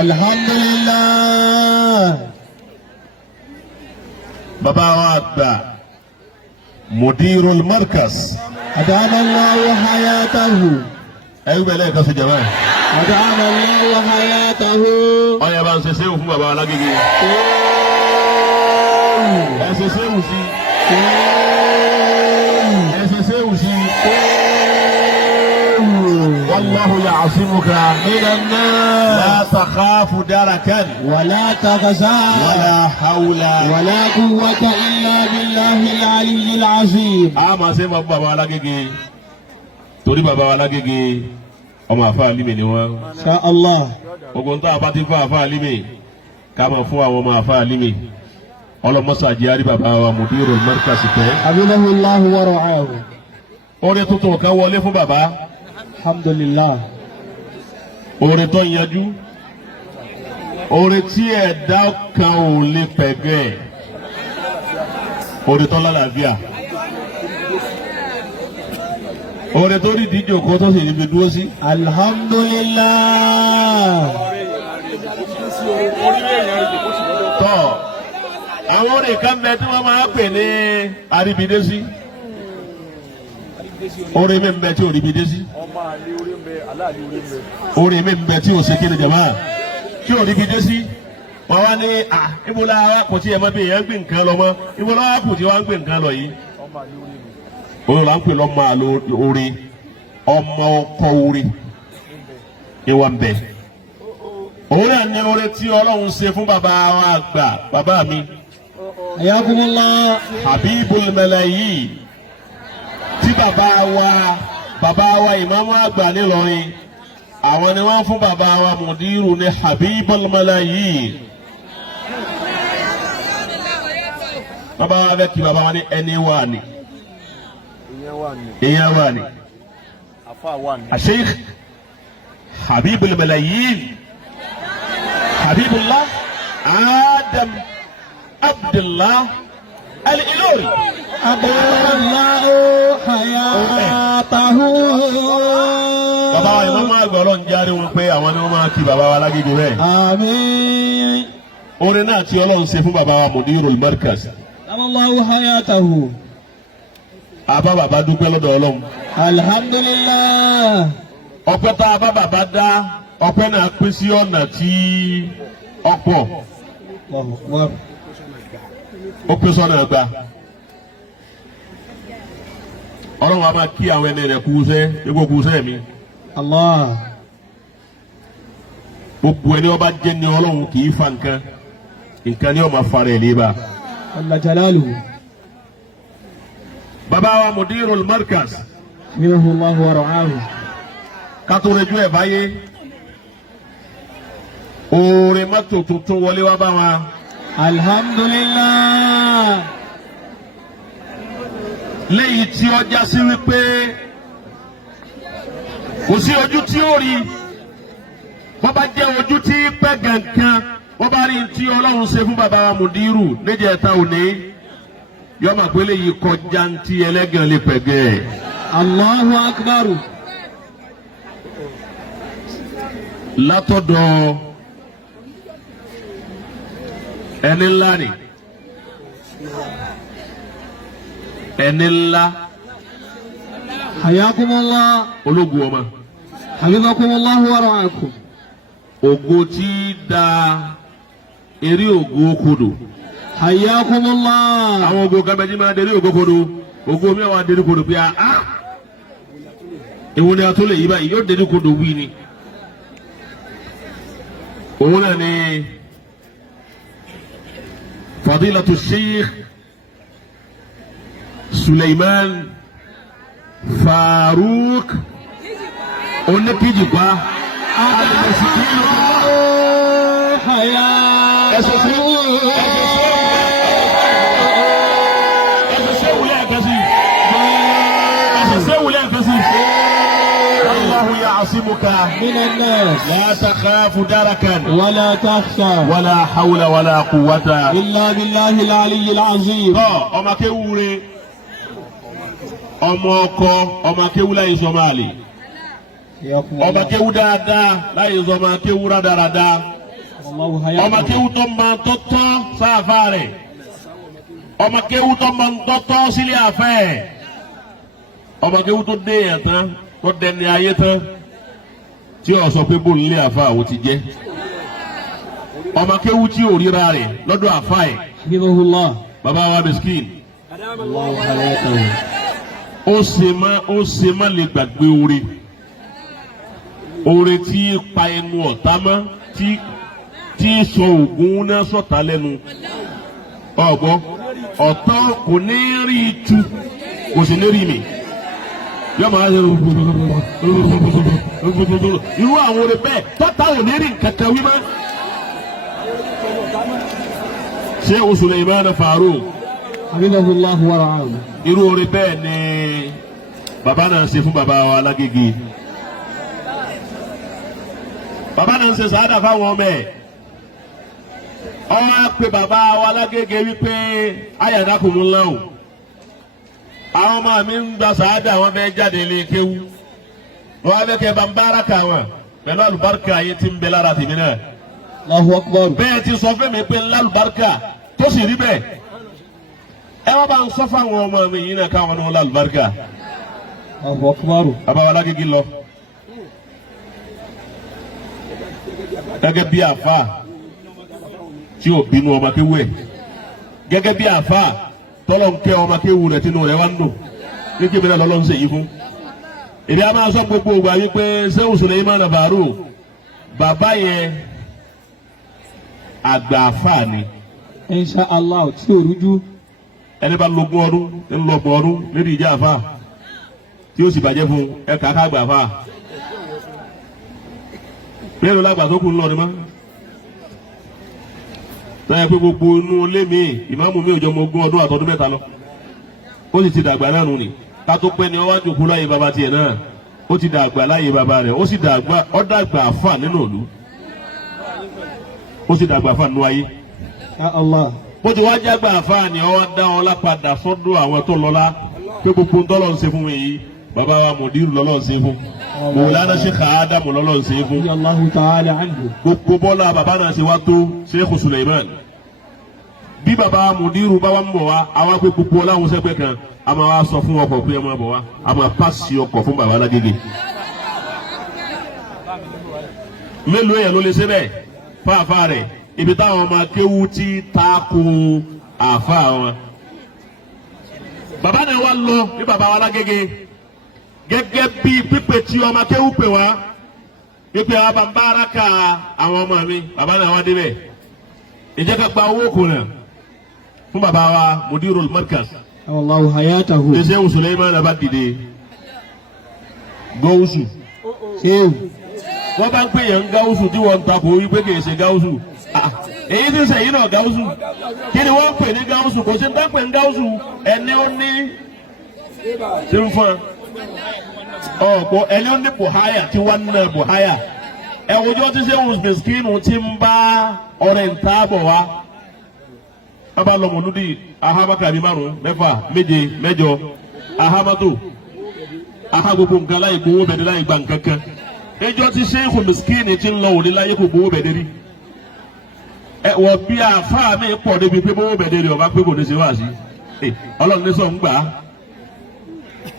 Alhamdulillah. Bàbá wa àgbà Mudirul Markaz. Adana Allahu hayatahu. Ẹgbẹ́ lẹ́ẹ̀kan sí jama. Adana Allahu hayatahu. Ọ̀yà bá ń ṣe séwù fún bàbá wa lágége. Ẹ ṣe séwù sí. Ẹ ṣe séwù sí. Wallahu ya'simuka minan nas. La takhafu darakan. ولا تخشى Wala hawla. ولا قوة إلا بالله العلي العظيم. A máa ṣe máa fún bàbá wa lágége. Torí bàbá wa lágége ọmọ àfa Alimi ni wọ́n. إن شاء الله. Gbogbo ń tọ́ àbá ti fún àfa Alimi ká máa fún àwọn ọmọ àfa Alimi. Ọlọ́mọ́sá àjíárí bàbá wa Mudirul Markaz tẹ́. حفظه الله ورعاه. Oore tuntun kan wọlé fún bàbá. الحمد لله. Oore tó yanjú. Oore tí ẹ̀dá kan ò lè pẹ̀gẹ́. Oore tó lálàáfíà. Oore tó rí ìdíje òkú tó sì níbi dúró sí. الحمد لله. Tọ́ àwọn oore kan bẹ tí wọ́n máa pè ní àríbidésí. Oore mi ń bẹ tí ò ríbidésí. Oore mi ń bẹ tí ò ṣe kí ni jàmá tí ò ríbidésí. Wọ́n wá ní ìbúlá wa kò tí ẹ mọ́ bí èèyàn gbé nǹkan lọ mọ́ ìbúlá wa kò tí wọ́n gbé nǹkan lọ yìí. Òun là ń pè lọ́mọ àlọ́ oore ọmọ ọkọ oore ìwà ń bẹ. Òun náà ní oore tí Ọlọ́run ṣe fún bàbá wa àgbà bàbá mi. حياكم الله. Habibul Malayi tí bàbá wa ìmáàmù àgbà nílọrin àwọn ni wọ́n fún bàbá wa Mudiru ní Habibul Malayi. Bàbá wa bẹ kí bàbá wa ní ẹni wà ní ìyẹn wà ní Sheikh Habibul Malayi Habibullah Adam Abdullah Al-Ilori. أطال الله حياته. Bàbá wa ìmáàmù àgbà Ọlọ́run jáde wọn pé àwọn ni wọ́n máa kí bàbá wa lágége bẹ́ẹ̀. آمين. Oore náà tí Ọlọ́run ṣe fún bàbá wa Mudirul Markaz. أطال الله حياته. Àbá bàbá dúpẹ́ lọ́dọ̀ Ọlọ́run. الحمد لله. Ọpẹ́ tá a bá bàbá dá ọpẹ́ náà pín sí ọ̀nà tí ọ̀pọ̀ الله أكبر. ó pín sọ́nà ẹ̀gbá. Ọlọ́run a máa kí àwọn ẹni rẹ̀ kúùsẹ́ gbogbo kúùsẹ́ mi. الله. Gbogbo ẹni ọba jẹ́ ni Ọlọ́run kì í fa nǹkan ni ó máa fara ẹ̀ léba. جل جلاله. Bàbá wa Mudirul Markaz حفظه الله ورعاه. kátó rejú ẹ̀ báyé. Oore mọ́tò tuntun wọlé wá bá wa. الحمد لله. Lẹ́yìn tí ó já sí wípé kò sí ojú tí ó rí wọ́n bá jẹ́ ojú tí pẹ́ gangan wọ́n bá rí tí Ọlọ́run ṣe fún bàbá wa Mudiru níjẹta òní yọmọ pé lè yí kọjá ntí ẹlẹ́gàn lè pẹ̀gẹ́. الله أكبر. Látọ̀dọ̀ ẹni ńlá ni ẹni ńlá حياكم الله. ológun ọmọ حفظكم الله ورعاكم. ògo tí da eré ògo kodò. حياكم الله. Àwọn ògo gàmẹ́jì máa dẹrí ògo kodò ògo mi àwọn adẹrí kodò bí a ìwọ ni a tó lè yí báyìí yóò dẹrí kodò wí ni. Òun náà ni Fadilatu Sheikh Suleiman Farouk Oníkìjìpá Al-Masikiyu. Ẹsẹ̀ sí wulẹ̀ ẹ̀kẹ́sì. Ẹsẹ̀ sí wulẹ̀ ẹ̀kẹ́sì. Wallahu ya'simuka من الناس. la takhafu darakan ولا تخشى wala hawla wala quwwata. إلا بالله العلي العظيم. Ọmọ akéwúre ọmọ ọkọ ọmọ akéwú láyé sọmọ àlè حياكم ọmọ الله. akéwú dáadáa láyé sọmọ akéwú rádaràda ọmọ kéwú tó máa tọ́tọ́ sáfà rẹ̀ ọmọ kéwú tó máa tọ́tọ́ sílé àfẹ́ ọmọ kéwú tó dé yẹn tán tó dẹni ayé tán tí o sọ pé bóun ilé àfẹ́ àwọn ti jẹ́ ọmọ kéwú tí ò ríra rẹ̀ lọ́dọ̀ àfẹ́ ẹ̀ bàbá wa miskin ó ṣe má lè gbàgbé oore tí pa ẹnu ọ̀tá mọ́ tí sọ ògùn náà sọ̀tá lẹ́nu ọ̀gbọ́ ọ̀tá kò ní rí itu kò sì ní rí mi yọ máa ṣe irú àwọn oore bẹ́ẹ̀ tọ́ta ò ní rí nǹkankan wí mọ́. ṣé oṣù lè máa ń fàárò irú oore bẹ́ẹ̀ ni bàbá náà ṣe fún bàbá wa Lágége. Bàbá náà ń ṣe sàádà fáwọn ọmọ ẹ̀ ọmọ pé bàbá wa Lágége wípé ayàdákùnrin ńlá o àwọn ọmọ mi ń gba sàádà wọn fẹ́ jáde ilé kéwú wọn fẹ́ kẹ́ bá ń bára kà wọn pẹ̀lú àlùbáríkà ayé tí ń bẹ lára tèmi náà. Allahu Akbar. Bẹ́ẹ̀ ti sọ fún mi pé ńlá àlùbáríkà tó sì rí bẹ́ẹ̀ ẹ wọ́n bá ń sọ fáwọn ọmọ mi yìí náà káwọn ní wọn lálùbáríkà. Allahu Akbar. Bàbá wa Lágége lọ. Gẹ́gẹ́ bí àfa tí ò bínú ọmọ kéwú ẹ̀ gẹ́gẹ́ bí àfa tọ́lọ̀ ń kẹ́ ọmọ kéwú rẹ̀ tínú rẹ̀ wá ń dùn ní kí mìíràn lọ́lọ́ ń ṣe yìí fún. Èdè a máa sọ gbogbo ògbà wípé Shehu Suleiman Baro bàbá yẹn àgbà àfa ni. Insha Allah tí ò rújú. Ẹni bá lógún ọdún ńlọgbọ̀n ọdún lédi ìjà àfa tí ó sì bàjẹ́ fún ẹ kàkà àgbà àfa. Bẹ́ẹ̀ ló lágbà tó kù ń lọ ni mọ́. Tọ́yẹ pé gbogbo inú ilé mi ìmáàmù mi ò jọ mọ ogún ọdún àtọdún mẹ́ta lọ. Ó sì ti dàgbà náà nù ni. Ká tó pẹ́ ni ọ wá jòkó láyé bàbá tiẹ̀ náà. Ó ti dàgbà láyé bàbá rẹ̀. Ó sì dàgbà ọ dàgbà àfà nínú ìlú. Ó sì dàgbà àfà nínú ayé. Ya Allah. Bó ti wá jágbà àfà ni ọ wá dá ọ lápadà sọ́dọ̀ àwọn tó lọ́lá. Pé gbogbo ń tọ́lọ̀ ń ṣe fún mi yìí. Bàbá wa Mùdírù lọ́lọ́ ń ṣe fún. Mọ̀lánà Sheikh Adamu lọ́lọ́ ń ṣe fún. Allahu ta'ala anhu. Gbogbo bọ́lá bàbá náà ṣe wá tó Sheikh Suleiman. Bí bàbá Mùdírù bá wá ń bọ̀ wá, àwa pé gbogbo ọláhùn sẹ́gbẹ́ kan, a máa wá sọ fún ọkọ̀ pé ẹ máa bọ̀ wá, a máa pàṣẹ ọkọ̀ fún bàbá Lágége. Mélòó yẹn ló lè ṣe bẹ́ẹ̀? Fáfá rẹ̀, ibi táwọn ọmọ akéwú ti tako àfa wọn. Bàbá náà wá lọ ní bàbá wa Lágége. Gẹ́gẹ́ bí pípé tí ọmọ akéwú pè wá pípé wa bá ń bára ka àwọn ọmọ mi bàbá náà wá débẹ̀ ìjẹ́ ká gba owó kù náà fún bàbá wa Mudirul Markaz. Allahu hayatahu. Shehu Suleiman bá dìde Gáúsù. Wọ́n bá ń pè yẹn ń Gáúsù tí wọ́n ń takò wípé kì í ṣe Gáúsù. Èyí tí ń sẹ́yìn náà Gáúsù. Kí ni wọ́n ń pè ní Gáúsù? Kò sí ń dápẹ́ ní Gáúsù ẹni ó ní tí ń fún ọ̀pọ̀ ẹni ó ní Buhaya tí wọ́n ń ná Buhaya. Ẹ̀wùjọ́ tí Shehu Miskinu ti ń bá ọ̀rẹ́ ń tábọ̀ wá. Bàbá lọ́mọlúdì ahábàkà bíi márùn-ún mẹ́fà méje mẹ́jọ ahámátò aha gbogbo nǹkan láyé gbowó bẹ̀rẹ̀ láyé gba nǹkan kan. Ẹjọ́ tí Shehu Miskinu ti ń lọ òní láyé kò gbowó bẹ̀rẹ̀ rí. Ẹ wọ bí àfáà mi pọ̀ débi pé gbowó bẹ̀rẹ̀ rí ọba pé kò ní ṣe wá sí. Ọlọ́run ní sọ ń gbà á.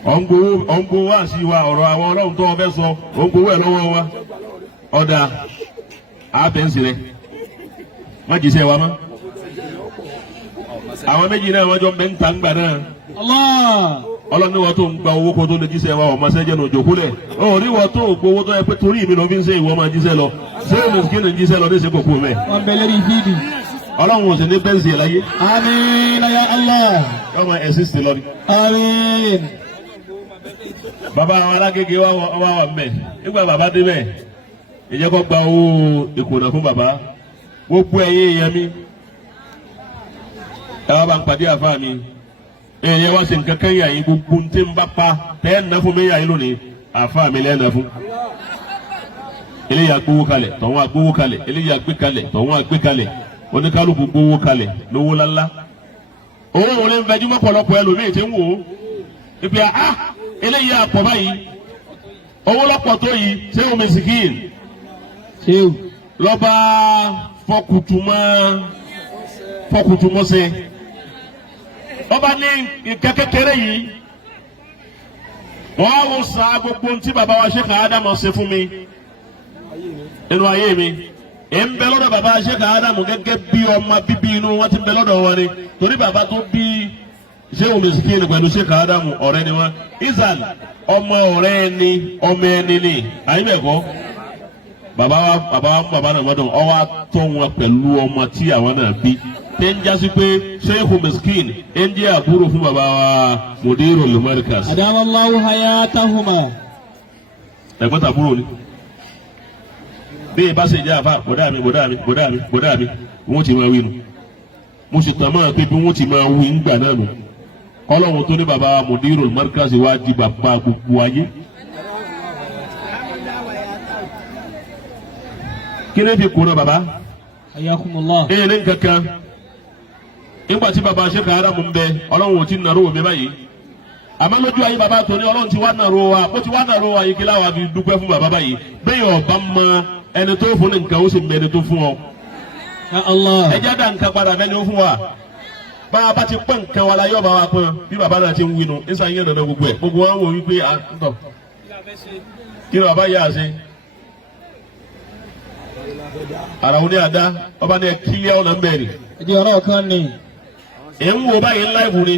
Ọ̀ ń gbowó wá sí wa ọ̀rọ̀ àwọn ọlọ́run tó wọn fẹ́ sọ ọ̀ ń gbowó ẹ̀ lọ́wọ́ wa. Ọ̀dà àbẹ̀nsì rẹ̀ má jíṣẹ́ wa mọ́. Àwọn méjì náà wọ́n jọ ń bẹ ń ta ń gbà náà. Ọlọ́run ní wọ́n tó ń gba owó kó tó lè jíṣẹ́ wa ọ̀ma sẹ́jẹ̀ náà jòkó lẹ̀. Ó ní wọ́n tó gbowó tó yẹ pé torí mi ló fi ń ṣe ìwọ máa jíṣẹ́ lọ. Ṣé o mùsùlùmí ní jíṣẹ́ lọ ní ìṣe kòkó mẹ́? Wọ́n bẹ lórí fídì. Ọlọ́run ò sì ní bẹ́ǹsì ẹ̀ láyé. Àmín ya Allah. Ọmọ ẹ̀sìn sì lọ ni. Àmín. Bàbá àwọn Alágége wá wà mẹ́. Nígbà bàbá dé bẹ́ẹ̀, ìjẹ́ kó gba owó ìkùnà fún bàbá. Gbogbo ẹ̀yin èèyàn mi. Ẹ wá bá ń pàdé àfáà mi. Ẹ̀yẹ wá sí nǹkan kan yà yín gbogbo ntẹ́ ń bá pa tẹ́ ẹ̀ ń ná fún mi yà yín lónìí. Àfáà mi lẹ́ẹ̀ ná fún. Eléyìí agbówó kalẹ̀, tọ̀hún agbówó kalẹ̀, eléyìí agbé kalẹ̀, tọ̀hún agbé kalẹ̀. Oníkálukú gbówó kalẹ̀ lówó lálá. Owó wọn lè ń fẹjú mọ́ pọ̀lọpọ̀ ẹlòmíì tí ń wò ó. Ìpè eléyìí àpọ̀ báyìí. Owó lọ́pọ̀ tó yìí Shehu Miskinu. Shehu. Lọ́ba fọkùtùmọ́sẹ̀ ọba ní nǹkan kékeré yìí wọ́n á wò sa gbogbo ntí bàbá wa Sheikh Adamu ṣe fún mi nínú ayé mi ẹ̀ ń bẹ lọ́dọ̀ bàbá Sheikh Adamu gẹ́gẹ́ bí ọmọ bíbí inú wọn ti ń bẹ lọ́dọ̀ wọn ni torí bàbá tó bí Sheikh Miskin pẹ̀lú Sheikh Adamu ọ̀rẹ́ ni wọn izan ọmọ ọ̀rẹ́ ẹni ọmọ ẹni ni àyíbẹ̀kọ́ bàbá náà mọ́tò ọwọ́ àtọ́ wọn pẹ̀lú ọmọ tí àwọn náà bí tẹ́ ń jásí pé Sheikh Miskin ń jẹ́ àbúrò fún bàbá wa Mudirul Markaz. Adamallahu hayatahuma. ẹ̀gbọ́n tàbúrò ni bí ẹ bá ṣe jẹ́ àfa bọ̀dá mi wọ́n ti máa wí nu mo sì tàn máa pé bí wọ́n ti máa wí ńgbà náà nù kọ́lọ́hún tó ní bàbá Mudirul Markaz wá di bàbá gbogbo ayé. kí ni fi kúrò bàbá. Ayakumullah. ní kankan nígbà tí bàbá Sheikh Adamu ń bẹ ọlọ́run ò ti nàró mi báyìí àmọ́ lójú ayé bàbá tó ní ọlọ́run ti wá nàró wa bó ti wá nàró wa yìí kí láwa fi dúpẹ́ fún bàbá báyìí bẹ́ẹ̀ ọba mọ ẹni tó fún ní nǹkan ó sì mọ ẹni tó fún ọ. Ya Allah. ẹ jẹ́ dá nǹkan padà bẹ́ẹ̀ ni ó fún wa bá a bá ti pẹ́ nǹkan wa la yọ̀ bá wa pọ́n bí bàbá náà ti ń winu ń sàn yín dandan gbogbo ẹ̀ gbogbo wọn wò wípé à ń tọ̀ kí ni bàbá yà á ṣe. àràwọn ní àdá ọba ní ẹ kílíà ọ̀nà ń bẹ̀rẹ̀. Ẹ̀dí ọ̀rọ̀ kan ni. ẹ̀ ń wo báyìí ńlá ìbò ni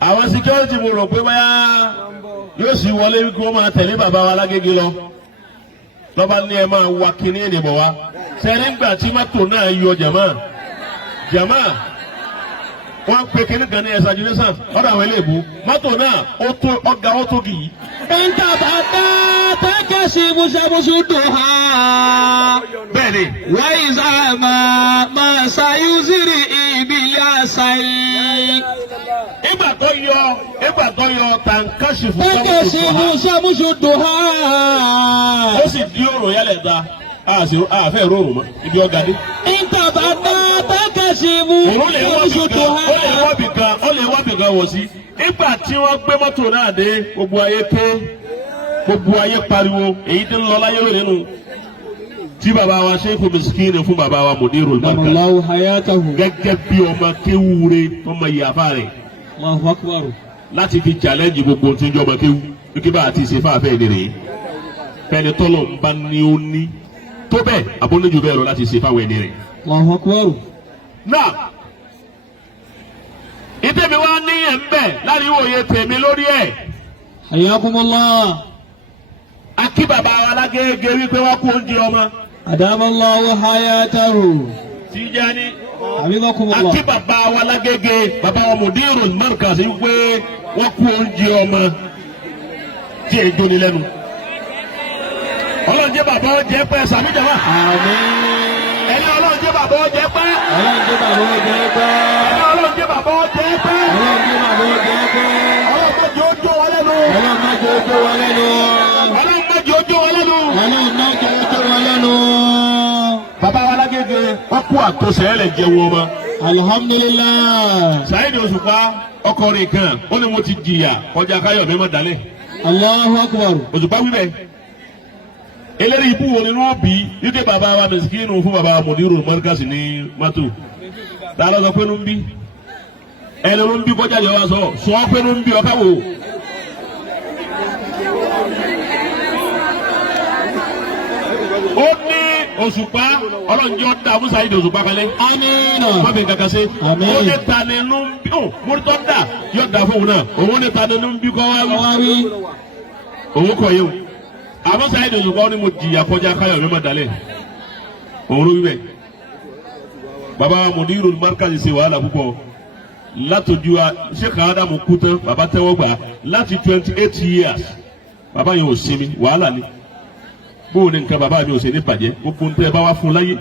àwọn security mo rò pé báyà yóò sì wọlé kí wọ́n máa tẹ̀lé bàbá wa lágége lọ lọ́ba ní ẹ máa wá kíní ènìyàn wá sẹ́rìngbà tí mọ́tò náà yọ jàmá wọ́n pe kíní kan ní exaggeration ọ̀dọ̀ àwọn eléèbó mọ́tò náà ọ̀gá ó tó gì í. Bẹ́ńtà bàbá tẹ́kẹ̀ sí musamusu dùn ha. bẹ́ẹ̀ni. Wáyé sáàmà máa ṣàyùsírì ìbílẹ̀ àṣàyí. ìgbà tó yọ tàǹkàṣì fún Tẹ́kẹ̀ sí musamusu dùn ha. ó sì di òrò yálẹ̀ ta àfẹ́ rọrùn mọ́ ibi ọ̀gá dé. Bẹ́ńtà bàbá tẹ́kẹ̀ sí musamusu dùn ha. ó lè wá bìkan wọ̀ sí. nígbà tí wọ́n gbé mọ́tò náà dé gbogbo ayé ké gbogbo ayé pariwo èyí tí ń lọ láyé lónìí nù tí bàbá wa Sheikh Miskin fún bàbá wa Mudirul Markaz Adamallahu hayatahu. gẹ́gẹ́ bí ọmọ kéwúre ọmọ ìyàfa rẹ̀ Allahu akbar. láti fi challenge gbogbo tí ń jọ ọmọ kéwú wípé bá a ti ṣe fáfẹ́ ìdí rèé fẹ́ni tọ́lọ̀ ń bá ní ó ní tó bẹ́ẹ̀ abóníjú bẹ́ẹ̀ lọ láti ṣe fáwọn ẹni rẹ̀. Allahu akbar. náà ìtẹ̀mí wa níyẹn ń bẹ̀ láàrin òye tèmi lórí ẹ̀. Ayakumullah. akí bàbá wa lágége wípé wọ́n kú oúnjẹ ọmọ. Adamallahu hayatahu. Tijani. Abibakumullah. akí bàbá wa lágége bàbá wa Mudirul Markaz wípé wọ́n kú oúnjẹ ọmọ tí èyí jóni lẹ́nu. ọlọ́run jẹ́ bàbá ọjẹ́ pẹ́ sàmì jàmá. Àmín. ẹ̀yin ọlọ́run jẹ́ bàbá ọjẹ́ pẹ́. Ọlọ́run jẹ́ bàbá ọjẹ́ pẹ́. ọlọ́run jẹ́ bàbá ọjẹ́ pẹ́. Ọlọ́run jẹ́ bàbá ọjẹ́ pẹ́. ọlọ́run mọ́jọ́ ojú wọn lẹ́nu. Ọlọ́run mọ́jọ́ ojú wọn lẹ́nu. ọlọ́run mọ́jọ́ ojú wọn lẹ́nu. Ọlọ́run mọ́jọ́ ojú wọn lẹ́nu. bàbá wa lágége wọ́n kú àtọ́sẹ̀ ẹ̀ lẹ̀ jẹ́ wọn mọ́. Alhamdulillah. Saheed Òṣùpá ọkùnrin kan ó ní mo ti jìyà kọjá káyọ̀ mi mọ́ dalẹ̀. Allahu akbar. Òṣùpá wíbẹ̀ eléyìí ibú wo ni wọ́n bí wípé bàbá wa Miskin fún bàbá wa Mudirul Markaz ní mọ́tò tá a lọ sọ pé ló ń bí ẹni ló ń bí kọjá yọ wá sọ pé ló ń bí ọkà wò. ó ní Òṣùpá ọlọ́njẹ́ ọ̀dà fún Saheed Òṣùpá kalẹ̀. Àmín. má fi kankan ṣe. Àmín. ó ní ta ni ló ń bí ó mọ́tò dà yóò dà fún òun náà òun ní ta ni ló ń bí kọ́ wá wí. òun kọ̀ yẹ o àmọ́ Saheed Òṣùpá ó ní mo jìyà kọjá káyọ̀ mi má dalẹ̀ òun ló wí bẹ́ẹ̀. bàbá wa Mudirul Markaz ṣe wàhálà púpọ̀ látọjú wa Sheikh Adamu kú tán bàbá tẹ́wọ́ gbà láti 28 years bàbá yẹn ò sinmi wàhálà ni bóun ní nǹkan bàbá mi ò ṣe ní bàjẹ́ gbogbo ń tẹ́ ẹ bá wá fún láyé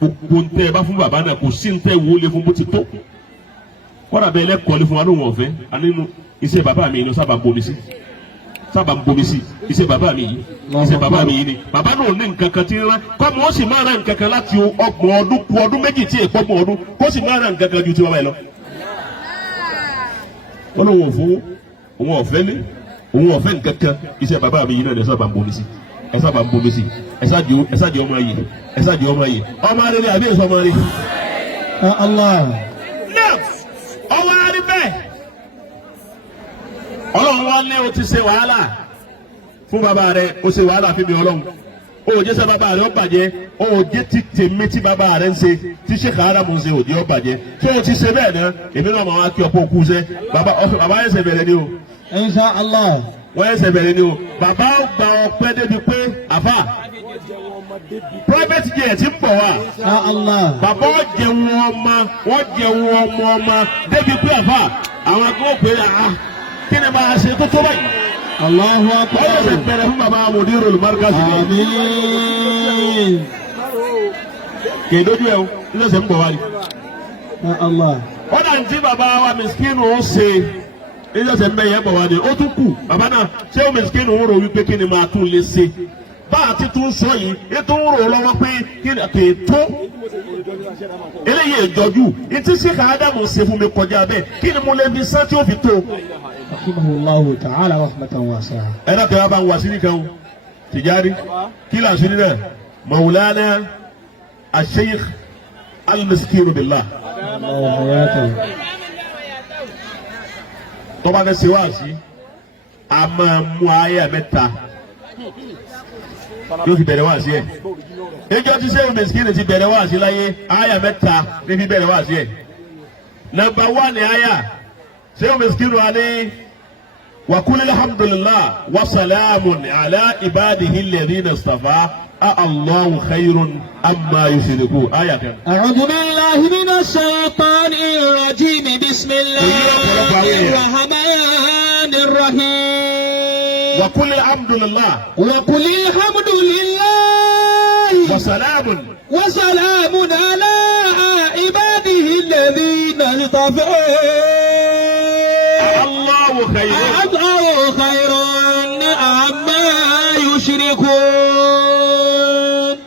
gbogbo ń tẹ́ ẹ bá fún bàbá náà kò sí ń tẹ́ wo lé fún bó ti tó kọ́dà bẹ́ẹ̀ lẹ́kọ̀ọ́lé fún wa lóhùn ọ̀fẹ́ anínú iṣẹ́ bàbá mi ni sábà ń bomi sí iṣẹ́ bàbá mi yìí iṣẹ́ bàbá mi yìí ni bàbá náà ní nǹkan kan tí ń rán kọ́mọ ó sì máa ra nǹkan kan láti ọgbọ̀n ọdún kù ọdún méjì tí èèpọ̀ gbọ̀n ọdún kó sì máa ra nǹkan kan ju ti bàbá yìí lọ. wọ́n lóun ò fowó òun ọ̀fẹ́ lé òun ọ̀fẹ́ nǹkan kan iṣẹ́ bàbá mi yìí náà ní sábà ń bomi sí ẹ sábà ń bomi sí ẹ sáàdì ọmọ yìí ẹ sáàdì ọmọ yìí ọmọ rẹ ni àbí èso ọmọ rẹ. Allah. náà ọwọ́ arí bẹ́ẹ̀ ọlọ́run wá lé o ti ṣe wàhálà fún bàbá rẹ o ṣe wàhálà fún mi ọlọ́run o jẹ́ sẹ́ bàbá rẹ ó bàjẹ́ o jẹ́ ti tèmi tí bàbá rẹ ń ṣe tí Sheikh Adamu ń ṣe òdi ó bàjẹ́ tí o ti ṣe bẹ́ẹ̀ náà èmi náà máa wá kí ọ̀pọ̀ òkú ṣe bàbá yẹn ṣe bẹ̀rẹ̀ ni o. Insha Allah. wọ́n yẹn ṣe bẹ̀rẹ̀ ni o bàbá gba ọpẹ́ débi pé àfà private jet ń bọ̀ wá. Insha Allah. bàbá jẹun ọmọ wọ́n jẹun ọmọ débi pé àfà àwọn akọ́wọ́ pé kí ni bá a ṣe tó tó báyìí. Allahu wọ́n akbar. yẹ ṣe bẹ̀rẹ̀ fún bàbá Mudirul Markaz ni. Àmín. kèdójú ẹ̀ o ilé ṣe ń bọ̀ wá ni. Ya Allah. wọ́n dà ń tí bàbá wa miskinu ó ṣe ilé ṣe ń bẹ̀ yẹn bọ̀ wá ni ó tún kù bàbá náà ṣé o miskinu ń rò wípé kí ni máa tún lè ṣe bá a ti tún sọ yìí ètò ń rò lọ́wọ́ pé kí ni ètò eléyìí ìjọjú etí Sheikh Adamu ṣe fún mi kọjá bẹ́ẹ̀ kí ni mo lè fi sán tí ó fi tó. Rahimahullahu ta'ala rahmatan wasi'a. ẹ náà tẹ́wọ́ bá ń wá sí nìkan Tijani kí là ń sọ nílẹ̀ Maulana Al-Sheikh Al-Miskinu Billah. Allahu hayatahu. tọ́ba fẹ́ ṣe wá sí a máa mú àyà mẹ́ta yóò fi bẹ̀rẹ̀ wá sí ẹ̀. ìjọ tí sẹ́yìn Miskinu ti bẹ̀rẹ̀ wá sí láyé àyà mẹ́ta ní fi bẹ̀rẹ̀ wá sí ẹ̀. nàmbà wá ní àyà sẹ́yìn Miskinu wa ní wàkúlẹ̀ alhamdulillah wa salamun ala ibadihi alladhina istafa Allahu khayrun amma yushrikun àyà kan. أعوذ بالله من الشيطان الرجيم بسم الله الرحمن الرحيم wàkúlẹ̀ alhamdulillah وقل الحمد لله وسلام على عباده الذين اصطفى Allahu khayrun. الله خير عما يشركون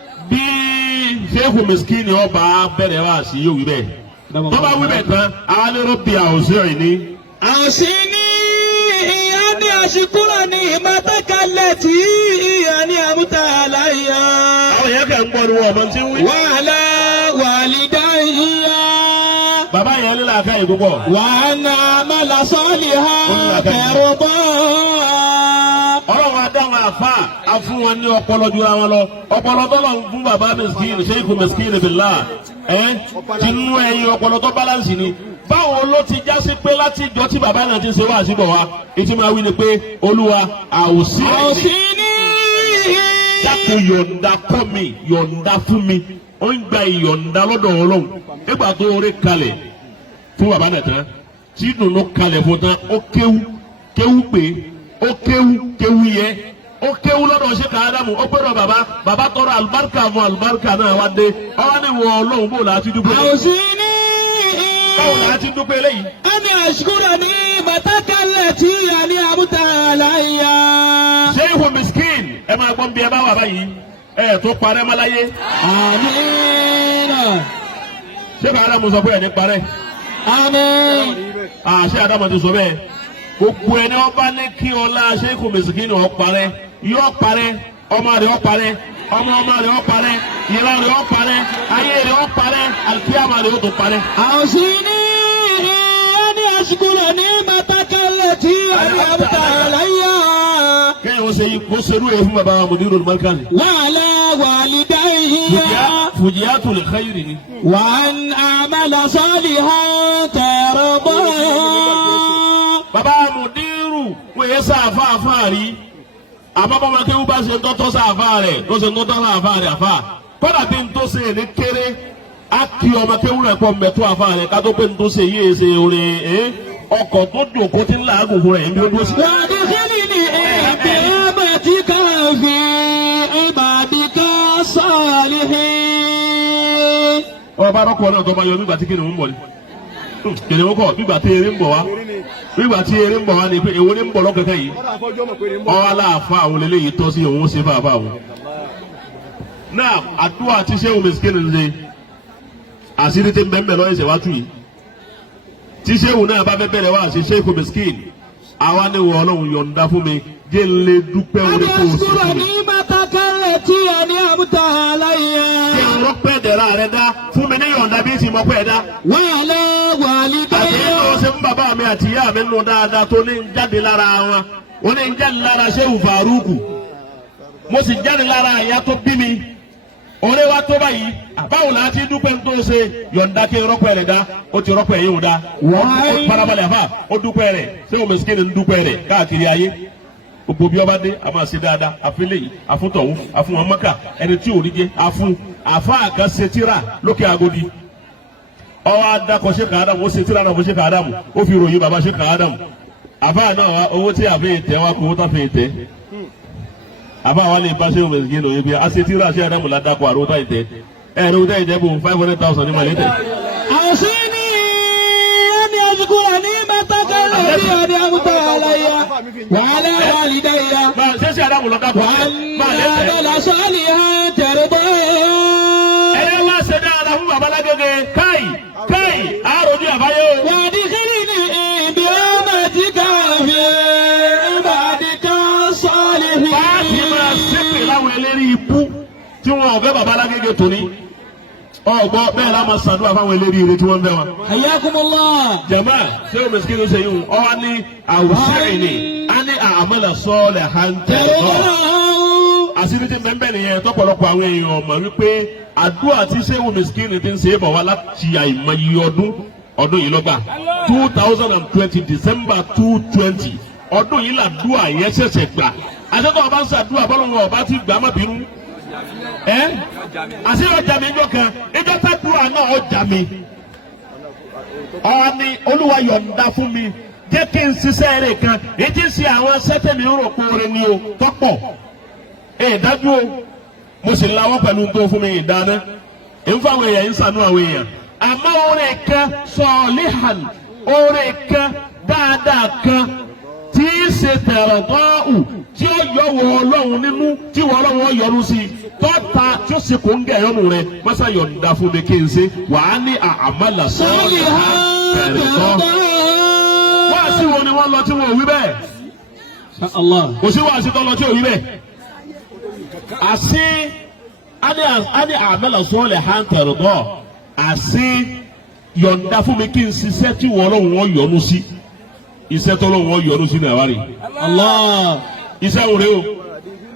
Sheikh Miskinu ọba bẹ̀rẹ̀ wá sí yóò wí bẹ́ẹ̀. tọ́ba wí bẹ́ẹ̀ tán alẹ́rọ̀ bí àwòsàn ní. أوصني أن أشكر نعمتك التي أنعمت علي àwọn yẹn kẹ́ ń gbọ́ ni wọ́n ọmọ tí ń wí. وعلى والدي bàbá yẹn ní làákà yìí púpọ̀. وأن أعمل صالحا ترضاه ọlọ́run adáwọn àfa afún wọn ní ọpọlọ ju àwọn lọ ọpọlọ tọ́lọ̀ ń fún bàbá Miskinu Sheikh Miskinu Billah ti nú ẹyin ọpọlọ tó balance ni. báwo ló ti já sí pé láti ìjọ tí bàbá náà ti ṣe wá síbọ̀ wá ètí máa wí ni pé olúwa àwòsí ẹ̀yìn أوصني dákun yọ̀ǹda kọ́ mi yọ̀ǹda fún mi ó ń gba ìyọ̀ǹda lọ́dọ̀ ọlọ́run nígbà tó orí kalẹ̀ fún bàbá náà tán tí dùnú kalẹ̀ fún tán ó kéwú pé ó kéwú yẹ ó kéwú lọ́dọ̀ Sheikh Adamu ó gbọ́dọ̀ bàbá tọrọ àlùbáríkà fún àlùbáríkà náà wá dé ọwọ́ ni wọ ọlọ́run bò láti dúpẹ́ أوصني báwo láti dúpẹ́ lẹ́yìn. أن أشكر نعمتك التي أنعمت علي Sheikh Miskin ẹ máa gbọ́n bí ẹ bá wà báyìí ẹ tó parẹ́ máláyé. آمين Sheikh Adamu sọ pé ẹ̀ ní parẹ́. آمين Sheikh Adamu ti sọ bẹ́ẹ̀ gbogbo ẹni ọba ní kí ọlá Sheikh Miskin ó parẹ́ yóò parẹ́ ọmọ rẹ̀ ó parẹ́ ọmọ rẹ̀ ó parẹ́ ìran rẹ̀ ó parẹ́ ayé rẹ̀ ó parẹ́ alikiyama rẹ̀ ó tó parẹ́. أوصني أن أشكر نعمتك التي أنعمت علي kẹ́hìn ó ṣe kó serú ẹ̀ fún bàbá Mudirul Markaz. وعلى والدي Fujiyatul khayri ni. وأن أعمل صالحا ترضاه bàbá Mudiru wọ́n yẹ sáfàáfà rí àbábọ́mọ kéwú bá ṣe ń tọ́tọ́ sáfà rẹ̀ ló ṣe ń tọ́tọ́ sáfà rẹ̀ àfà kódà bí n tó ṣe ní kéré á kí ọmọ kéwú rẹ̀ pọ̀ mẹ́tọ́ àfà rẹ̀ ká tó pé n tó ṣe yíyẹ ṣe orin ọkọ̀ tó dùn kó ti ń làágùn fún rẹ̀ ń bí ó dúró sí. وادخلني برحمتك في عبادك الصالحين ọba rọ́pò náà tó bá yọ nígbà tí kìnìún ń bọ̀ ni kìnìún kọ̀ nígbà tí eré ń bọ̀ wá nígbà tí eré ń bọ̀ wá ni pé èwo ni ń bọ̀ lọ́kẹ̀kẹ́ yìí ọwọ́ aláàfáà àwọn eléyìí tọ́ sí òun ṣe fàáfà wọn. náà àdúrà tí Sheikh Miskinu ń ṣe àṣírí tí ń bẹ́ẹ̀ bẹ́ẹ̀ lọ́yẹ̀ ṣèwátú yìí tí Sheikh náà bá fẹ́ bẹ̀rẹ̀ wá sí Sheikh Miskinu àwa ni wọ́n ọlọ́run yọ̀ǹda fún mi jẹ́ ń lè dúpẹ́ orí kó o sí أن أشكر fún mi. نعمتك أنعمت علي kí n rọ́pẹ́ dẹ̀ra rẹ dá fún mi ní yọ̀ǹda bí ti mọ̀ pẹ́ dá. وعلى والدي àti nínú ṣe ń bàbá mi àti ìyá mi nù dáadáa tó ní ń jáde lára wọn ó ní ń jáde lára Ṣéhù Fàrúkù mo sì jáde lára ìyá tó bí mi ọ̀rẹ́ wa tó báyìí báwo la ti dúpẹ́ tó ṣe yọ̀ǹda kí n rọ́pẹ́ rẹ̀ dá ó ti rọ́pẹ́ yìí ó dá ó farabalẹ̀ àfà ó dúpẹ́ rẹ̀ Ṣéhù Mẹ́sìkínì ń dúpẹ́ rẹ̀ káàkiri ayé gbogbo bí ọba dé a máa ṣe dáadáa àfilẹ̀ yìí àfúntọ̀hún àfún wọn mọ́kà ẹni tí ò ní jẹ́ àfún àfa àgàṣetira lókè Agodi ọwọ́ adakọ̀ ṣe kàádámù ó ṣe tíra náà fún ṣe kàádámù ó fi ròyìn bàbá ṣe kàádámù àfa náà wá owó tí àfihàn tẹ wá kó owó tó fi tẹ àfa wa lè bá Ṣéhù Mẹ́sìkínì lòye bí a ṣe tíra ṣe àdámù ládàkọ̀ àrò tá ìtẹ ẹ̀rọ tá ìtẹ bò 500,000 ní màlẹ́tẹ̀. أوصني أن يذكر نعمتك التي أنعمت علي وعلى والدي ṣé ṣe àdámù lọ́dàkọ̀ وأن màlẹ́tẹ̀. أعمل صالحا ترضاه ẹ̀rẹ́ wá ṣe dáadáa fún babalágége káì àròjù àbáyé o. وادخلني برحمتك في عبادك الصالحين. Báàkì máa ṣépè láwọn eléré ibú tí wọn ò fẹ́ babalágége tòní. Ọ̀gbọ́n bẹ́ẹ̀ la máa ṣàdúrà fáwọn eléré ire tí wọ́n ń fẹ́ wọn. حياكم الله. Jàmá Ṣéhù Mẹ́sìkínì ṣe yìí ọ wá ní àwùsẹ́yìn ni a ní àmàlà sọ́ọ̀lẹ̀ hàǹtẹ̀ náà. Àṣírí ti bẹ́ẹ̀ nìyẹn tọ́pọ̀lọpọ̀ àwọn èèyàn mọ̀ wípé àdúrà tí Ṣéhù Mẹ́sìkínì ti ń ṣe é bọ̀ wá láti àìmọye ọdún yìí lọ́gbà 2020 December 220 ọdún yìí làdúrà yẹn ṣẹ̀ṣẹ̀ gbà àṣetọ́ ọba ń ṣàdúrà bọ́lọ́wọ́ ọba ti gbà má bínú àṣírí ọjà mi ìjọ kan ìjọ tàdúrà náà ọjà mi ọ̀ni Olúwa yọ̀ǹda fún mi jẹ́ kí n ṣiṣẹ́ rẹ̀ kan èyí tí ń ṣe àwọn sẹ́tẹ̀mì rò kóore ni o tọ́pọ̀ dájú o mo sì lawọ́ pẹ̀lú tó fún mi ìdáná ń fún àwọn èèyàn ń sànú àwọn èèyàn àmọ́ oore kan sọ̀ọ́líhàn oore kan dáadáa kan tí í ṣe tẹ̀rọ̀ tọ́ọ̀hù tí ó yọ wọ Ọlọ́run nínú tí wọ́n Ọlọ́run yọ́nú sí tọ́ta tí ó ṣe kò ń gẹ̀ yọ́nú rẹ̀ mọ́sá yọ̀ǹda fún mi kí n ṣe wàá ní àmàlà sọ̀ọ́líhàn tẹ̀rẹ̀ tọ́. wá sí wo ni wọ́n lọ tí wọ́n ò wí bẹ́ẹ̀ kò sí wá sí tọ́ lọ tí ò wí bẹ́ẹ̀ àṣì ani àmàlà sọ́ọ̀lẹ̀ hàn tẹ̀rẹ̀ tọ́ àṣì yọ̀ǹda fún mi kí n ṣiṣẹ́ tí wọ́n Ọlọ́run yọ́nú sí iṣẹ́ tó lọ́wọ́ yọrù sí nàwárí. Allah. iṣẹ́ òre o.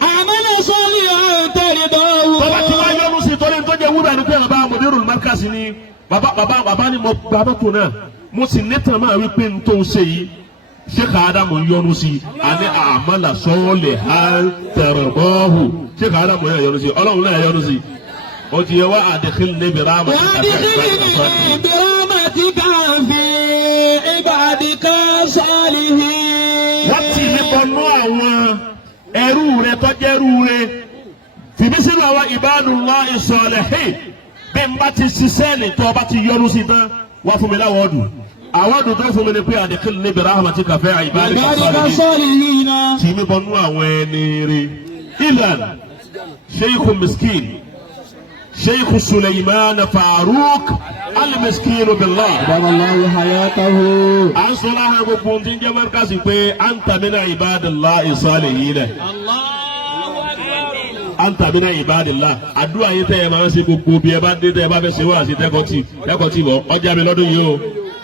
àmàlà sọ́ọ̀lẹ̀ tẹ̀lé báwo. bàbá tí wàá yọrù sí torí tó jẹ́ wúdà ní pé bàbá Mudirul Markaz ni bàbá ni mo gba mọ́tò náà mo sì nẹ́tàn máa wí pé n tó ń ṣe yìí Sheikh Adamu yọrù sí àní àmàlà sọ́ọ̀lẹ̀ tẹ̀rẹ̀ bọ́ọ̀hù Sheikh Adamu yọrù sí Ọlọ́run náà yọrù sí. ó ti yẹ wá adkhilni bi rahmatika fi ibadika salihin. wọ́n ti ní bọ́nú àwọn ẹrú rẹ̀ tọ́jẹ́rú rẹ̀ fìmí sínú àwọn ibadullahi salihin bí n bá ti ṣiṣẹ́ nìtọ́ bá ti yọrù sí tán wá fún mi láwọ̀ ọdún àwọn ọdún tó fún mi ní pé adkhilni bi rahmatika fi ibadika salihin. tì mí bọ́nú àwọn ẹni rẹ̀ ilan Sheikh Miskin Sheikh Suleiman Farouk al-Miskin billah. Barakallahu hayatahu. à ń sọ láhàn gbogbo ohun tí ń jẹ́ Markaz pé anta mina ibadillahi salihin. anta mina ibadillah. àdúrà yín tẹ́ ẹ máa ń ṣe gbogbo bí ẹ bá dé tẹ́ ẹ bá fẹ́ ṣe wá sí tẹ́kọ̀tì bọ̀ ọjà mi lọ́dún yìí o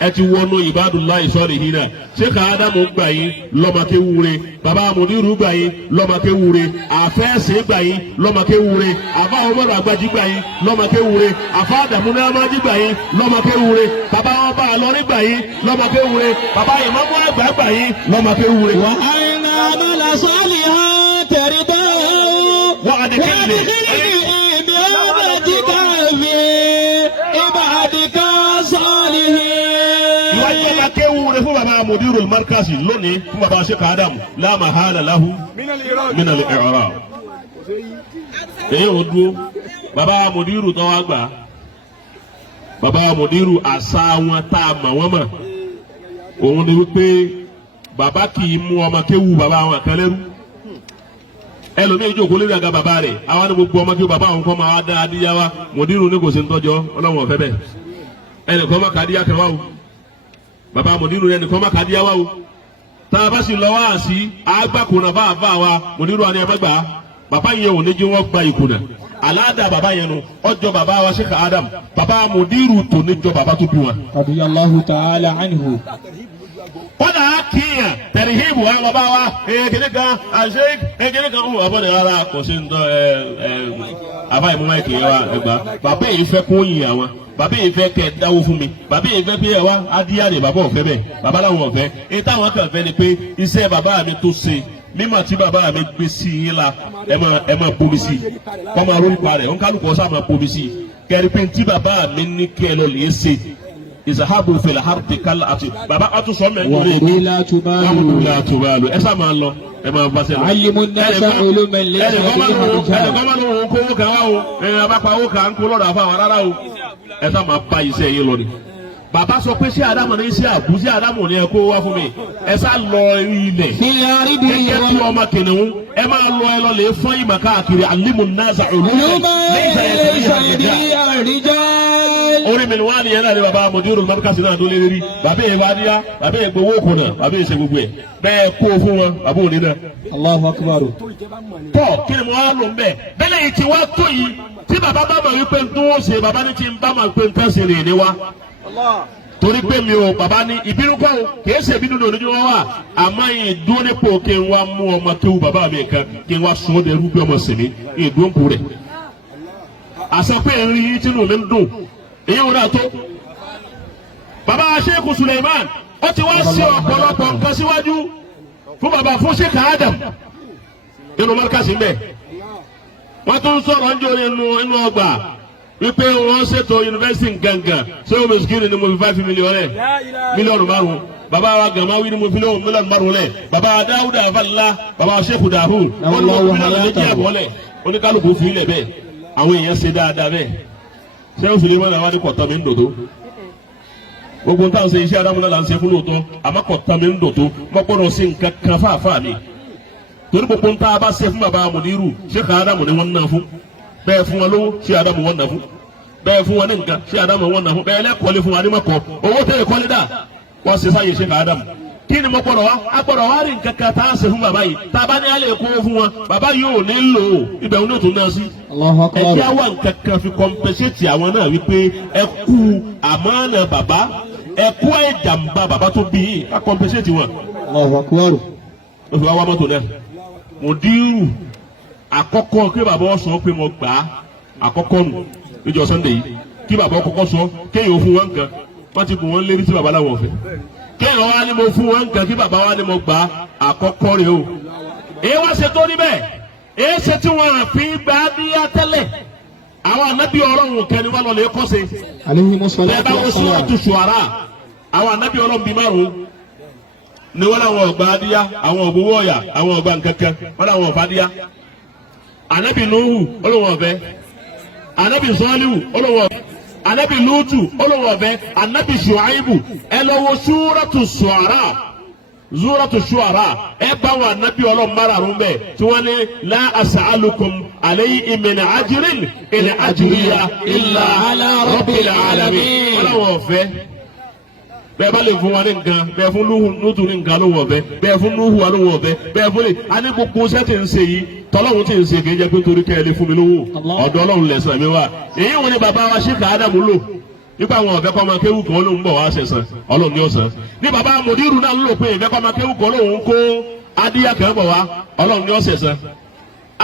ẹ ti wọnú ibadullahi salihin. Sheikh Adamu gbà yín lọ́mọké wúre bàbá Mudiru gbà yín lọ́mọké wúre àfẹ́sẹ̀ gbà yín lọ́mọké wúre àbá Umaru Agbaji gbà yín lọ́mọké wúre àfá Adamu Namaji gbà yín lọ́mọké wúre bàbá ọba Àlọ́rí gbà yín lọ́mọké wúre bàbá Ìmámù Àgbà gbà yín lọ́mọké wúre. wà á iná àmàlà salihan tẹ̀rí bá wọ́n adìkẹ́lẹ̀ wúre fún bàbá Mudirul Markaz lónìí fún bàbá Sheikh Adamu la mahala lahu min al-i'rab. èyí ò dúró bàbá Mudiru tó wá gbà bàbá Mudiru àṣà wọn tá a mọ̀ wọ́n mọ̀ òun ni wípé bàbá kì í mú ọmọ kéwù bàbá wọn kan lẹ́rú ẹlòmíì jókòó lórí àga bàbá rẹ̀ àwọn ni gbogbo ọmọ kéwù bàbá wọn kọ́ máa dá adíyá wa Mudiru ní kò sí ń tọ́jọ́ ọlọ́wọ́n ọ̀fẹ́ bẹ́ẹ̀ ẹnìkan má kàdíyá kan wá o bàbá Mudiru yẹn nìkan má kàdíyá wa o tá a bá sì lọ wá sí àgbàkùnà bá a bá wa Mudiru àni ẹ má gbà bàbá yẹn ò ní jí wọn gba ìkùnà aláàdá bàbá yẹn nu ọjọ́ bàbá wa Sheikh Adam bàbá Mudiru tó níjọ bàbá tó bí wọn. radiyallahu ta'ala anhu. kọ́dà kíyàn tẹ̀rìhìbù wa bàbá wa kìnìún kan àṣeyìk kìnìún kan ń àbọ̀dé rárá kò sí ń tọ́ àbá ìmúwá ìkìyẹ wa ẹgbà bàbá yìí fẹ́ kó yin àwọn bàbá yìí fẹ́ kẹ́ dáwó fún mi bàbá yìí fẹ́ pé ẹ wá adíyá ni bàbá ọ̀fẹ́ bẹ́ẹ̀ bàbá làwọn ọ̀fẹ́ èyí táwọn kan fẹ́ ni pé iṣẹ́ bàbá mi tó ṣe mímọ̀ tí bàbá mi gbé sí yín la ẹ máa bomi sí kọ́ máa ronú pa rẹ̀ ònkálùkọ́ sá máa bomi sí kẹ́rì pé tí bàbá mi ní kí ẹ lọ lè ṣe ìsàhábù fèlè hàrùtì kálá àti bàbá àti sọ́mẹ̀ ń lórí wàhùn ilá tubalu. ẹ sá máa lọ ẹ máa bá sẹ́lẹ̀. alimu nasa olumẹlẹ ẹnìkan máa ń lò kówó kan wá o abápa owó kan kó lọ́dọ̀ àfàwọn rárá o ẹ sá máa bá iṣẹ́ yín lọ ni. bàbá sọ pé ṣé Ádámù ní ṣé àbú ṣé Ádámù ní ẹ kó wá fún mi ẹ sá lọ ilẹ̀ ẹ jẹ́ kí ọmọ kìnìún ẹ máa lọ ẹ lọ lè fọ́n ìmọ̀ káàkiri alimu nasa orí mi ni wọ́n á nìyẹn náà ni bàbá Mudiru mọ́bíkàsí náà tó lé lérí bàbá yẹn bá díá bàbá yẹn gbowó kùnà bàbá yẹn ṣe gbogbo ẹ̀ bẹ́ẹ̀ kó o fún wọn bàbá òní náà. Allahu akbar. tọ́ kí ni mo wá lò ń bẹ̀ bẹ́ẹ̀ yìí ti wá tó yìí tí bàbá bá mọ̀ wípé ń tún wọ́n ṣe bàbá ní ti ń bá mọ̀ pé ń tẹ́ ṣe rè ní wa. torí pé mi ò bàbá ní ìbínú kọ́ o kìí ṣe ìbínú ní oníjú wọn wà àmọ́ yìí dúró nípò kí n wá mú ọmọ kéwù bàbá mi kan kí n wá sún ó dẹrú bí ọmọ sèmi ìdúró ń kú rẹ̀. àṣà pé ń rí tínú mi ń dùn èyí wọn náà tó bàbá Sheikh Suleiman ó ti wá sí ọ̀pọ̀lọpọ̀ nǹkan síwájú fún bàbá fún Sheikh Adam nínú mọ́ríkàsì ń bẹ̀ wọ́n tún sọ̀rọ̀ ń jòrè inú ọgbà wípé wọ́n ṣètò yunifásitì gangan ṣé o mẹ́sìkìrì ni mo fi 5 mílíọ̀nù rẹ̀ mílíọ̀nù márùn-ún bàbá wa Gamawi ni mo fi mílíọ̀nù márùn-ún rẹ̀ bàbá Dáúdà Afálilá bàbá Sheikh Dahu wọ́n ní mo fi mílíọ̀nù méjì àbọ̀lẹ̀ oníkálukú fi ilẹ̀ bẹ́ẹ̀ àwọn èèyàn ṣe dáadáa bẹ́ẹ̀ sẹ́yìn òfin ìmọ̀ náà wá ní kọ̀tà mi ń dòdò gbogbo nǹkan ṣe iṣẹ́ Ádámù náà là ń ṣe fún lóòótọ́ àmọ́ kọ̀tà mi ń dòdò mo gbọ́dọ̀ ṣe nǹkan kan fáfáà mi torí gbogbo nǹkan bá ṣe fún bàbá Mudiru Sheikh Ádámù ni wọ́n ń ná fún bẹ́ẹ̀ fún wọn lówó Sheikh Ádámù wọ́n ná fún bẹ́ẹ̀ fún wọn ní nǹkan Sheikh Ádámù wọ́n ná fún bẹ́ẹ̀ lẹ́kọ̀ọ́lé fún wa ní mọ̀kọ́ owó tẹ̀lé kọ́lé dà wọ́n ṣe sáyé Sheikh Ádámù kí ni mo gbọ́dọ̀ wá a gbọ́dọ̀ wá rí nǹkan kan tá a ṣe fún bàbá yìí tá a bá ní alẹ́ kó fún wọn bàbá yìí ò ní lò ó ibẹ̀ wọn ní òtún náà sí. ẹ jẹ́ àwọn nǹkan kan fi kọ́mpẹ́sẹ̀tì àwọn náà wípé ẹ kú àmánà bàbá ẹ kú ẹ̀jàmbá bàbá tó bí yìí ká kọ́mpẹ́sẹ̀tì wọn. ó fi wá wá mọ́tò náà Mudiru àkọ́kọ́ kí bàbá wọn sọ pé mo gbà á àkọ́kọ́ nù níjọ́ Sunday yìí kí bàbá kọ́kọ́ sọ kéèyàn fún wọn nǹkan wọ́n ti kù wọ́n lérí sí bàbá láwọn ọ̀fẹ́ kéèyàn wá ní mo fún wọn nǹkan kí bàbá wá ní mo gbà àkọ́kọ́ rẹ̀ o. èyí wá ṣe tó níbẹ̀ èyí ṣe tí wọn àfi gbà á níyà tẹ́lẹ̀ àwọn ànábì Ọlọ́run kẹni wọn lọ lè kọ́ sí. bẹ́ẹ̀ bá wọ́n Suratu Shu'ara àwọn ànábì Ọlọ́run bíi márùn-ún ni wọ́n làwọn ọ̀gbà adíyá àwọn ògbówó ọ̀yà àwọn ọ̀gbà nkankan wọ́n làwọn ọ̀fà adíyá. ànábì Nuhu olówó ọ̀fẹ́ ànábì Salihu olówó ọ̀fẹ́ anabi Lutu olówó ọbẹ anabi Shuaibu ẹ lọ wo Suratu Shu'ara ẹ bá wọn anabi Ọlọ́run márùn bẹ́ẹ̀ tí wọ́n ní la as'alukum alayhi min ajrin in ajriya illa ala rabbil alamin wọ́n làwọn ọ̀fẹ́ bẹ́ẹ̀ bá lè fún wa ní nǹkan bẹ́ẹ̀ fún Lutu ní nǹkan lówó ọbẹ bẹ́ẹ̀ fún Nuhu wa lówó ọbẹ bẹ́ẹ̀ fún lè ani gbogbo sẹ́tì ń ṣe yìí tọ́lọ́hún tí ń ṣe kì í jẹ́ pé torí kẹ́ ẹ lè fún mi lówó ọ̀dọ̀ Ọlọ́run lẹ̀sán mi wá èyí wọn ni bàbá wa Sheikh Ádámù lò nípa àwọn ọ̀fẹ́ kọ́ máa kéwù kan ló ń bọ̀ wá ṣẹ̀sán Ọlọ́run ní ọ̀sán ní bàbá Mudiru náà ń lò pé ìfẹ́ kọ́ máa kéwù kan lóun kó adíyà kan bọ̀ wá Ọlọ́run ní ọ̀sẹ̀sán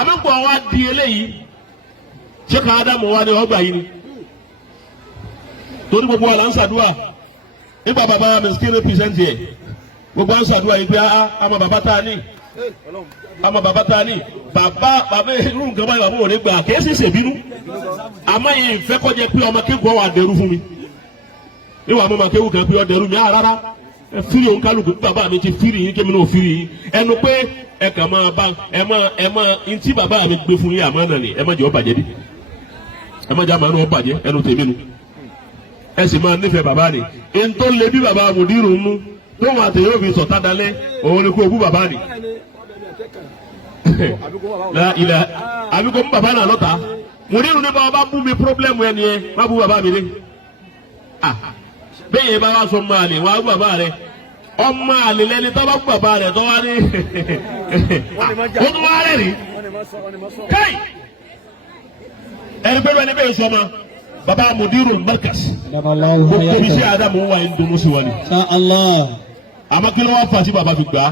àmọ́pọ̀ wa di eléyìí Sheikh Ádámù wa ni ọgbà yìí ni torí gbogbo wa là ń ṣàdúrà nípa bàbá Miskini pìsẹ́ntì ẹ̀ gbogbo wa ń ṣàdúrà yìí pé àmọ́ bàbá tá a ní àmọ́ bàbá ta ni bàbá irú nǹkan báyìí bàbá òde gbà kìí sì ṣèbínú àmọ́ yìí fẹ́ kọjá pé ọmọ kéwù wà dẹrú fún mi ìwà ọmọ kéwù kan pé ọ dẹrú mi rárá fírí òun kálukú bàbá mi ti fírí yín kémi náà fírí yín ẹnu pé ẹ kàn máa bá ẹ máa ntí bàbá mi gbé fún yín àmọ́ náà ni ẹ má jẹ́ ọ bàjẹ́ bí ẹ má jẹ́ àmọ́ náà ọ bàjẹ́ ẹnu tèmi nu ẹ sì máa nífẹ̀ẹ́ bàbá ni ntọ́ lé bí bàbá Mudiru nú tó wọn àtẹ̀yẹ́ òfin sọ̀tá dalẹ̀ òun ni kó o bú bàbá ni la ilẹ àbíkó mú bàbá náà lọ́ta Mudiru ní bá bú mi pírọ́blẹ́mù ẹni ẹ má bú bàbá mi ní. bẹ́ẹ̀ yẹn bá wá sọ ọmọ àlè wá bú bàbá rẹ ọmọ àlè lẹni tó bá bú bàbá rẹ tó wá ní ó tún wá rẹ̀ rí káì ẹni pé ẹni bẹ́ẹ̀ sọ ma baba mudirul markas Damallahu gbogbo iṣẹ́ hayatahu. Adamu wà ń dunu sí wa ni. Insha Allah. àmọ́ kí ló wá fà sí baba fi gbà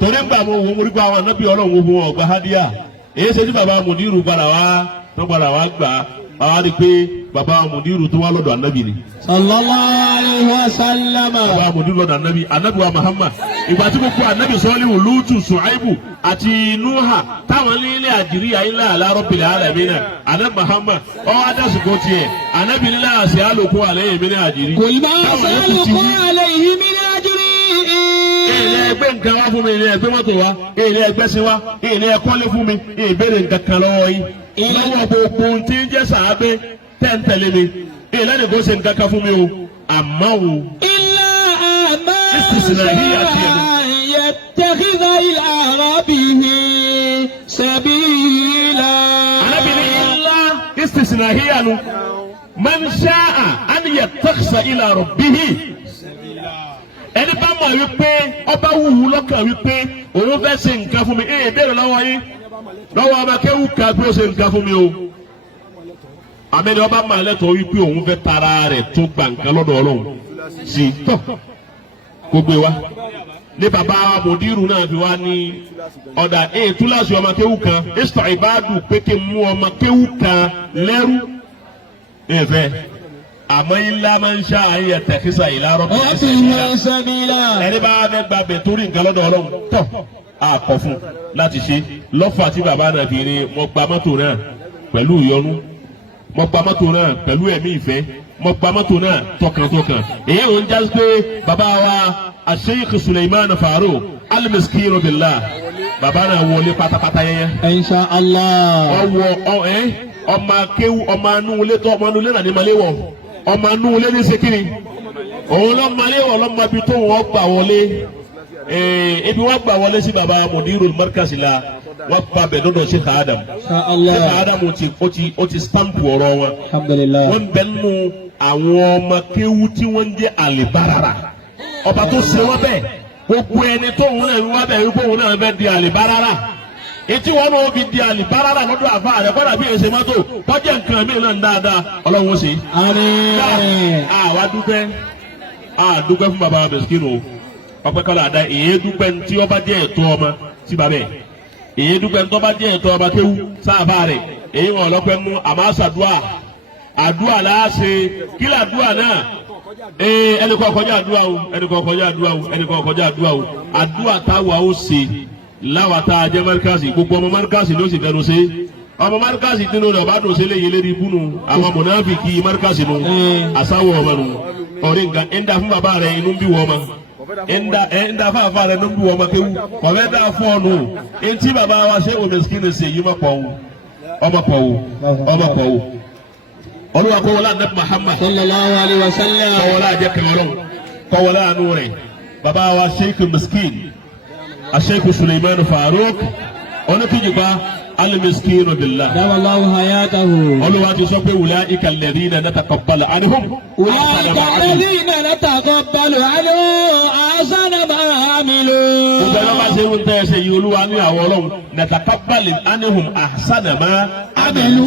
torí ń gbà mo wò mo rí pé àwọn anábì Ọlọ́run wo wọn ọgbà hadiya èyí ṣe tí baba mudiru gbàdá wa tó gbàdá wa gbà àwọn rí pé baba mudiru tó wá lọ́dọ̀ anábì ni. Sallallahu alayhi wa sallam. baba mudiru lọ́dọ̀ anábì anábì wa Muhammad ìgbà tí mo kó anábì Sọ́líhù Lútù Ṣuaibu àti Núhà táwọn nílé àjíríyà ilé Rabbil Alamin anábì Muhammad ọwọ́ adásùkò tiẹ̀ anábì nílé àṣẹ àlòkù àlẹ́ yẹn mi ní àjírí. Qul ma as'alukum alayhi min ajri. Ilé ẹgbẹ́ nǹkan wá fún mi, ilé ẹgbẹ́ mọ́tò wá, ilé ẹgbẹ́ sí wá, ilé ẹkọ́lé fún mi, ìbéèrè nǹkan kan lọ́wọ́ yìí. Lọ́wọ́ gbogbo tí ń jẹ́ sàábé tẹ́ ń tẹ̀lé mi, ilé ẹni kò ṣe nǹkan kan fún mi o, àmọ́ o. Illa ma Istisna'iyya tiẹ̀ ni. yattakhidha ila rabbihi sabila. Alábìnrin illa istisna'iyya nu. Man sha'a an yattakhidha ila rabbihi. Ẹni bá mọ̀ wípé ọba wùwù lọ́kàn wípé òun fẹ́ ṣe nǹkan fún mi, ìbéèrè lọ́wọ́ yín. Lọ́wọ́ ọba kéwù ká pé ó ṣe nǹkan fún mi o. Àmẹ́ni ọba máa lẹ́tọ̀ọ́ wípé òun fẹ́ tara rẹ̀ tó gba nǹkan lọ́dọ̀ Ọlọ́run sí i tọ́ kó gbé wa. Ní bàbá mòdìrú náà fi wá ní ọ̀dà túláàsì ọmọ kéwù kan ìsọ̀ ìbádù pé kí n mú ọmọ kéwù kan lẹ́rú. Ẹ̀fẹ̀ àmọ́ ilá máa ń ṣá ayé tẹ̀kísà ìlárọ̀ sabila. ẹni bá fẹ́ gba bẹ̀ torí nǹkan lọ́dọ̀ Ọlọ́run tọ́ àkọ́ fún láti ṣe lọ́fà tí bàbá náà fi rí mo gba mọ́tò náà pẹ̀lú ìyọnu mo gba mọ́tò náà pẹ̀lú ẹ̀mí ìfẹ́ mo gba mọ́tò náà tọkàntọkàn èyí ò ń já pé bàbá wa Sheikh Suleiman Farouk al-Miskin billah bàbá náà wọlé pátápátá yẹn. Insha Allah. ọmọ akéwù ọmọ anúwulé tó ọmọ anúwulé náà ní maléwọ̀ ọmọ anúwulé ní sekiri òun lọ maléwọ̀ lọ́mọ ibi tó wọ́n gbà wọlé ibi wọ́n gbà wọlé sí baba Mudirul Markaz la wọ́n gba bẹ̀ dọ́dọ̀ Sheikh Adam Insha Allah. Sheikh Adam ó ti stamp ọ̀rọ̀ wọn Alhamdulillah. wọ́n bẹ̀ nù àwọn ọmọ akéwù tí wọ́n ń jẹ́ àlìbárara ọba tó ṣe wọ́n bẹ́ẹ̀ gbogbo ẹni tó òun náà wá bẹ̀ wípé òun náà bẹ́ẹ̀ di àlìbárara etí wọn náà fi di àlìbárara lọ́dọ̀ àfa rẹ̀ kọ́dà bí èsè mọ́tò tọ́jú nǹkan mi náà ń dáadáa Ọlọ́run ó ṣe. Àmín. àwa dúpẹ́ fún baba mẹsìkínù ọpẹ́ kọ́lá àdá èyí dúpẹ́ tí ọba jẹ́ ẹ̀tọ́ ọmọ sí babẹ́ èyí dúpẹ́ tí ọba jẹ́ ẹ̀tọ́ ọba kéwú sáàbà rẹ̀ èyí wọn ọlọ́pẹ́ mú àmásàdúà àdúà láàṣẹ kílà àdúà náà ẹnì kan kọjá àdúà o ẹnì kan kọjá àdúà o ẹnì kan kọjá àdúà o àdúà táwa ó ṣe láwa tá a jẹ́ márkàsì gbogbo ọmọ márkàsì ló sì fẹnu ṣe ọmọ márkàsì nínú rẹ̀ ọba dùn sí léyìn lérí ibùnú àwọn mọ̀nàfíkì márkàsì nù àsáwọ̀ ọmọ nù ọ̀rẹ́ nǹkan ẹ̀ńdà fún bàbá rẹ̀ inú bí wọ́n ma ẹ̀ńdà fún àfa rẹ̀ inú bí wọ́n ma kéwù ọ̀fẹ́ dá fún ọ̀nù etí bàbá wa ṣé Miskin ṣe yí ọmọ pọ̀ wò olúwa kọ́ wọlé anabi Muhammad Sallallahu alayhi wa sallam. kọ́ wọlé àjẹkẹ́ ọlọ́run kọ́ wọlé àánú rẹ̀ bàbá wa Sheikh Miskin Sheikh Suleiman Farouk oníkìjìbá al-Miskin billah. Damallahu hayatahu. olúwa ti sọ pé ulaika alladhina nataqabbalu anhum. Ulaika alladhina nataqabbalu anhum ahsana ma amilu. gbogbo ẹ̀rọ bá ṣe ń tẹ́ ẹsẹ̀ yìí olúwa ní àwọn ọlọ́run nataqabbalu anhum ahsana ma amilu.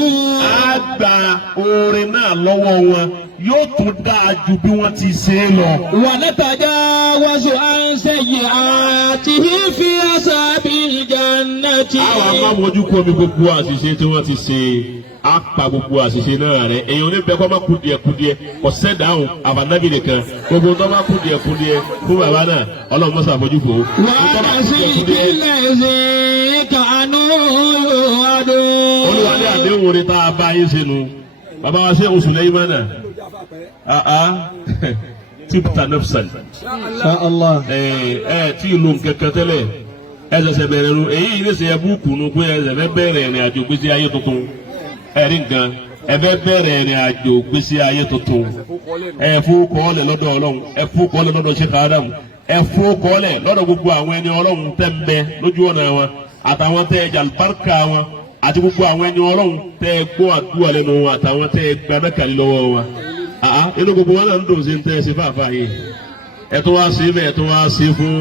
á gba oore náà lọ́wọ́ wọn yóò tún dáa ju bí wọ́n ti ṣe é lọ. Wa natajawazu an sayyi'atihim fi ashabil jannati. àwọn amámojú kọ́ mi gbogbo àṣìṣe tí wọ́n ti ṣe á pa gbogbo àṣìṣe náà rẹ̀ èyàn ní bẹ́ẹ̀ kọ́ máa kú díẹ̀ kò sẹ́dáhùn àbánábì nìkan gbogbo tó máa kú díẹ̀ fún bàbá náà ọlọ́run mọ́sá àfojú fò ó. Wa nasi'il kanu adu. olúwa ní àdéhùn rẹ̀ tá a bá yín sínú bàbá wa ṣe oṣù lẹ́yìn mọ́nà tibta nafsan Insha Allah. tí ìlú nkankan tẹ́lẹ̀ ṣẹ̀ṣẹ̀ bẹ̀rẹ̀ nu èyí ní sẹ́yẹ búùkù nu pé fẹ́ bẹ̀rẹ̀ ìrìn àjò gbèsè ayé tuntun ẹ̀rí nǹkan fẹ́ bẹ̀rẹ̀ ìrìn àjò gbèsè ayé tuntun fún kọ́ọ̀lẹ̀ lọ́dọ̀ Ọlọ́run fún kọ́ọ̀lẹ̀ lọ́dọ̀ Sheikh Adam fún kọ́ọ̀lẹ̀ lọ́dọ̀ gbogbo àwọn ẹni Ọlọ́run tẹ́ ń bẹ lójú ọ̀nà wọn àtàwọn tẹ́ jàlùbáríkà wọn àti gbogbo àwọn ẹni Ọlọ́run tẹ́ gbọ́ àdúrà lẹ́nu wọn àtàwọn tẹ́ gbàdákàlì lọ́wọ́ wọn inú gbogbo wọn náà ń dùn sí ń tẹ́ ṣe fàáfàá yìí ẹ tó wá sí bẹ́ẹ̀ ẹ tó wá sí fún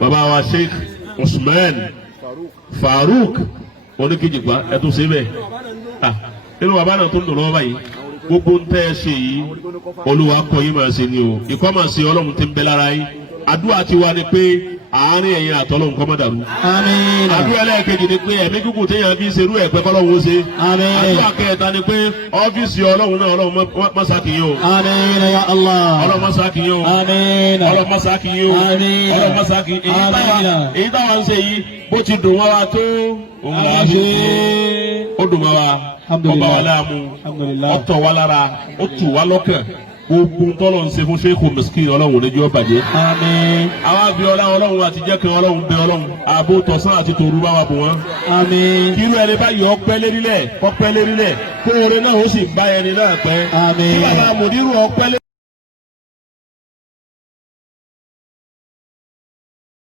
bàbá wa Sheikh Usman Farouk oníkejìpá ẹ tó sí bẹ́ẹ̀ nínú bàbá náà tó ń dùn lọ́wọ́ báyìí gbogbo ń tẹ́ ẹ ṣe yìí Olúwa kọ́ yín máa ṣe ni o ìkọ́ máa ṣe Ọlọ́run tí ń bẹ lára yín àdúrà ti wá ni pé àárín ẹ̀yin àtọ́lọ́hun kọ́ má dàrú. Àmín. àdúrà ẹlẹ́ẹ̀kejì ni pé ẹ̀mí kíkù téèyàn fi ṣerú ẹ̀pẹ́ kọ́lọ́hun ó ṣe. Àmín. àdúrà kẹta ni pé ọ́fíìsì Ọlọ́run náà Ọlọ́run má ṣàkíyàn o. Àmín ya Allah. Ọlọ́run má ṣàkíyàn o. Àmín. Ọlọ́run má ṣàkíyàn o. Àmín. Ọlọ́run má ṣàkíyàn. èyí táwa ń ṣe yìí bó ti dùn wá wa tó òun là á ṣe ó dùn wá wa ọba wa láàmú ọ̀tọ̀ wa lára ó tù wá lọ́kàn gbogbo tọ́lọ̀ ń ṣe fún Sheikh Miskin Ọlọ́run níjọ́ bàjẹ́. Àmín. àwa bí Ọlọ́run àti jẹ́ kan Ọlọ́run bẹ Ọlọ́run ààbò tọ̀sán àti tòru bá wa bò wọ́n. Àmín. kírú ẹni báyìí ọpẹ́ lérílẹ̀ kọ́pẹ́ lérílẹ̀ kó oore náà ó sì bá ẹni náà pẹ́. Àmín. kí bàbá mòdìrú ọpẹ́ lérílẹ̀.